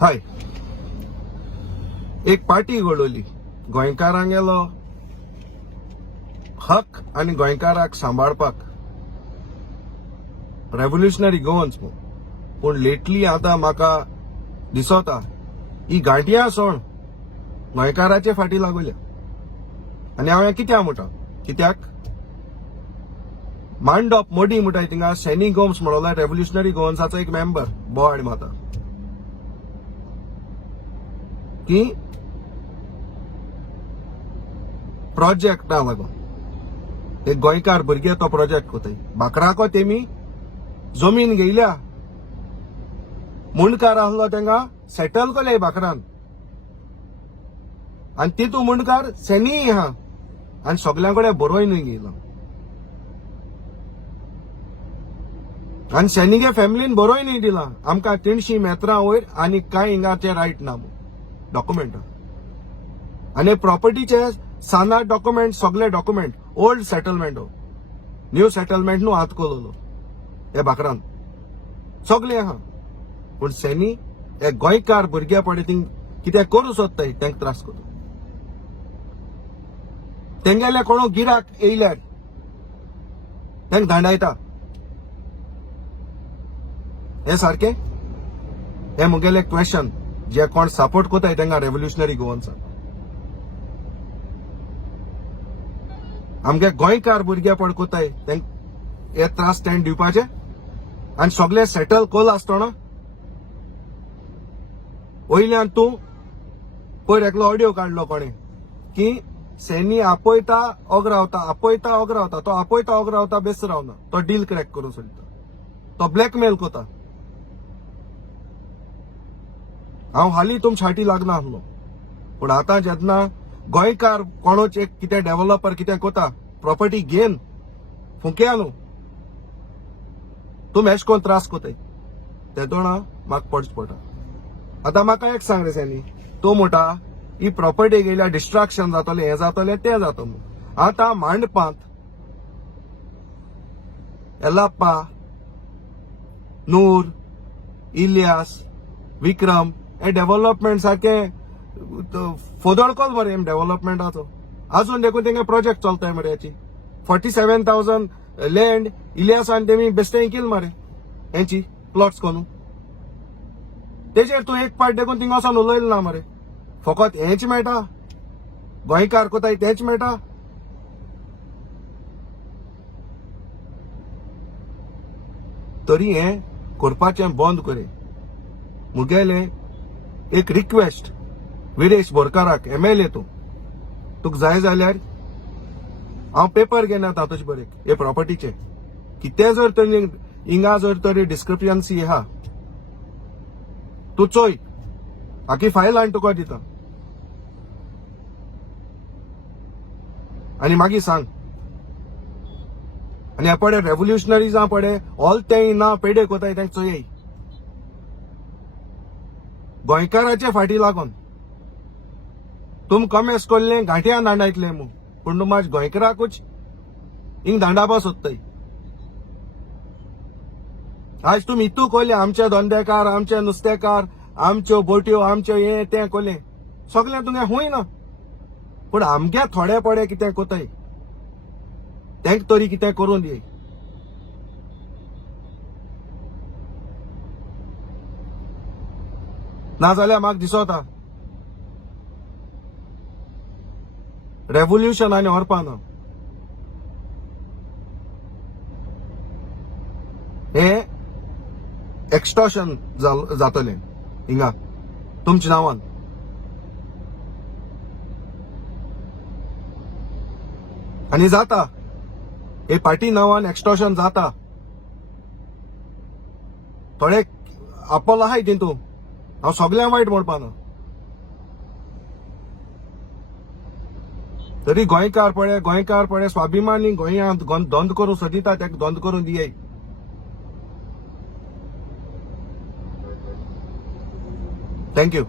हाय, एक पार्टी घडोवली गोंयकारांगेलो हक आनी गोंयकाराक सांबाळपाक रेव्होल्युशनरी गोवन्स पूण लेटली आतां म्हाका दिसता ही गांठिया सोण गोंयकाराचे फाटी लागल्या आनी हांव कित्याक म्हणटा कित्याक मांडप मोडी म्हणटाय थिंगा सॅनी गोम्स म्हणलो रेव्होल्युशनरी गोवन्साचो एक मेंबर बोवाड माता की प्रोजेक्ट ना लागून एक गोंयकार भुरगे तो प्रोजेक्ट कोताय बाकराको तेमी जमीन घेयल्या मुंडकार आहलो तेंगा सेटल कोले बाकरान आनी तितू मुंडकार सेनी आहा आनी सगळ्यां कडेन बरोयनूय घेयलो आनी सेनीगे फॅमिलीन बरोयनूय दिला आमकां 300 मेत्रां वयर आनी कांय हिंगाचे रायट ना डॉक्युमेंट आनी प्रॉपर्टीचे साना डॉक्युमेंट सगळे document old settlement new settlement न्हू हात कोलोलो हे बाकरान सगळे आहा पूण सेनी हे गोंयकार भुरगे पडे थिंग कितें करूं सोदताय तांकां त्रास करता तेंगेले कोण गिराक येयल्यार तांकां धांडायता हे सारखे हे मुगेले क्वेश्चन जे कोण सपोर्ट कोताय तांकां रेव्होल्युशनरी गोवन्साक आमगे गोंयकार भुरगे पड कोताय हे त्रास तेंक दिवपाचे आनी सगळे सेटल कोल आसतना वयल्यान तूं पयर एकलो ऑडियो काडलो कोणे की सेनी आपयता ओग रावता तो आपयता ओग रावता बेस रावना तो डील क्रॅक करूं सोदता तो ब्लॅकमेल कोता हांव हालीं तुमचे फाटी लागना आहलो पूण आतां जेन्ना गोंयकार कोणूच एक कितें डेव्हलपर कितें कोता प्रॉपर्टी घेन फुंक्या न्हू तुम एश कोन त्रास कोताय ते तोणा म्हाका पडच पडटा आतां म्हाका एक सांग रे सेनी तूं म्हणटा ही प्रॉपर्टी गेल्या डिस्ट्रॅक्शन जातलें हें जातलें तें जाता म्हणून आतां मांडपांत येल्लाप्पा नूर इलियास विक्रम हे डेव्हलपमेंट सारखे फोदोळकोल मरे डेव्हलपमेंटाचो अजून देखून तेंगे प्रोजेक्ट चलताय मरे याची 47,000 लँड इलियासान तेमी बेश्टे केल मरे हेंची प्लॉट्स कोनू तेजेर तूं एक पार्ट देखून थिंगा वचोन उलयलो ना मरे फकत हेंच मेळटा गोंयकार कोताय तेंच मेळटा तरी हें करपाचें बंद करे मुगेले एक रिक्वेस्ट विरेश बोरकाराक MLA तुका जाय जाल्यार हांव पेपर घेवन येता तशें बरें हे प्रॉपर्टीचे कितें जर तरी हिंगा जर तरी डिस्क्रिपन्सी आहा तूं चोय आखी फायल हांवें तुका दिता आनी मागीर सांग आनी हे पडे रेव्होल्युशनरीज पडे ऑल तें ना पेडे कोताय तेंक चोय गोंयकाराचे फाटी लागून तुम कमेस कोल्ले घांटिया दांडायतले मू पूण तूं म्हाज गोंयकाराकूच हिंग दांडावपा सोदताय आज तुम इतू कोले आमचे धंदेकार आमचे नुस्तेकार आमच्यो बोट्यो आमच्यो हे तें कोले सगळें तुगे हुंय ना पूण आमगे थोडे पडे कितें कोताय तेंक तरी कितें करून दिय नाजाल्यार म्हाका दिसता रेव्होल्युशन आनी व्हरपाना हे एक्स्टॉर्शन जातलें हिंगा तुमच्या नांवान आनी जाता हे पार्टी नांवान एक्स्टॉर्शन जाता थोडे आपोल आहाय तितू हांव सगळ्यां वायट म्हणपाना तरी गोंयकार पडे स्वाभिमानी गोंयांत धंद करूं सोदिता ताका धंद करून दिये थँक्यू